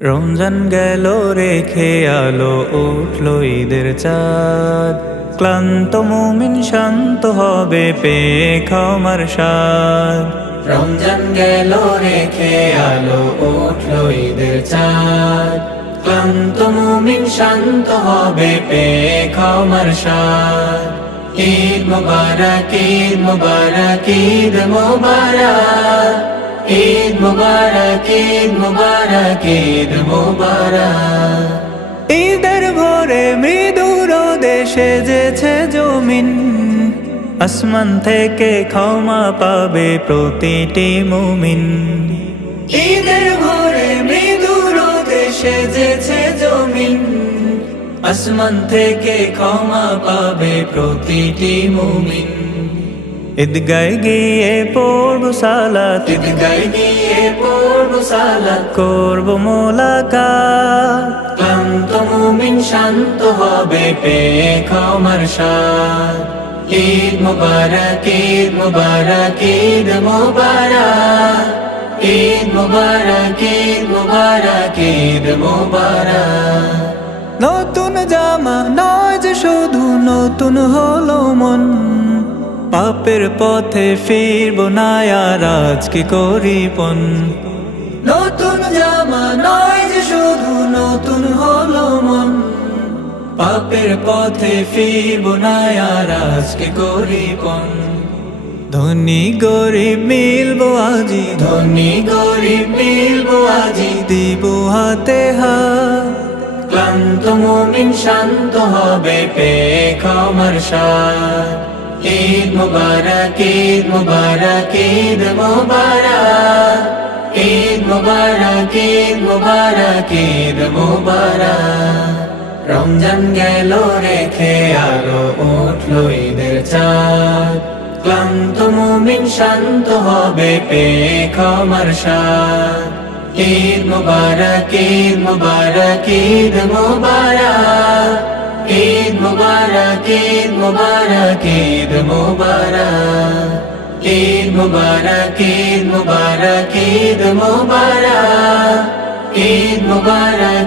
রমজান গেল রেখে আলো উঠলো ঈদের চাঁদ। ক্লান্ত মুমিন শান্ত হবে পেয়ে ক্ষমার স্বাদ। রমজান গেল রেখে আলো উঠলো ঈদের চাঁদ। ক্লান্ত মুমিন শান্ত হবে পেয়ে ক্ষমার স্বাদ। ঈদ মুবারক, ঈদ মুবারক, ঈদ মুবারক, ঈদ মুবারক, ঈদ মুবারক, ঈদ মুবারক। ঈদের ভোরে মৃদু রোদে সেজেছে জমিন, আসমান থেকে ক্ষমা পাবে প্রতিটি মুমিন। ঈদের ভোরে মৃদু রোদে সেজেছে জমিন, আসমান থেকে ক্ষমা পাবে প্রতিটি মুমিন। ঈদগায় গিয়ে পড়ব সালাত, ঈদগায় গিয়ে পড়ব সালাত, করব মোলাকাত। ক্লান্ত মুমিন শান্ত হবে পেয়ে ক্ষমার স্বাদ। ঈদ মুবারক, ঈদ মুবারক, ঈদ মুবারক, ঈদ মুবারক, ঈদ মুবারক, ঈদ মুবারক। নতুন জামা নয় যে শুধু, নতুন হলো মন। পাপের পথে ফিরব না আর আজ কি করি পণ। নতুন জামা নয় যে শুধু, নতুন হলো মন। পাপের পথে ফিরব না আর আজ কি করি পণ। ধনী গরিব মিলবো আজি, ধনী গরিব মিলবো আজি, দিব হাতে হাত। ক্লান্ত মুমিন শান্ত হবে পেয়ে ক্ষমার স্বাদ। ঈদ মুবারক, ঈদ মুবারক, ঈদ মুবারক, ঈদ মুবারক, ঈদ মুবারক, ঈদ মুবারক। রমজান গেল রেখে আলো উঠলো ঈদের চাঁদ। ক্লান্ত মুমিন শান্ত হবে পেয়ে ক্ষমার স্বাদ। ঈদ মুবারক, ঈদ মুবারক, ঈদ মুবারক, ঈদ মুবারক, ঈদ মুবারক, ঈদ মুবারক। ঈদ মুবারক, ঈদ মুবারক, ঈদ মুবারক, ঈদ মুবারক,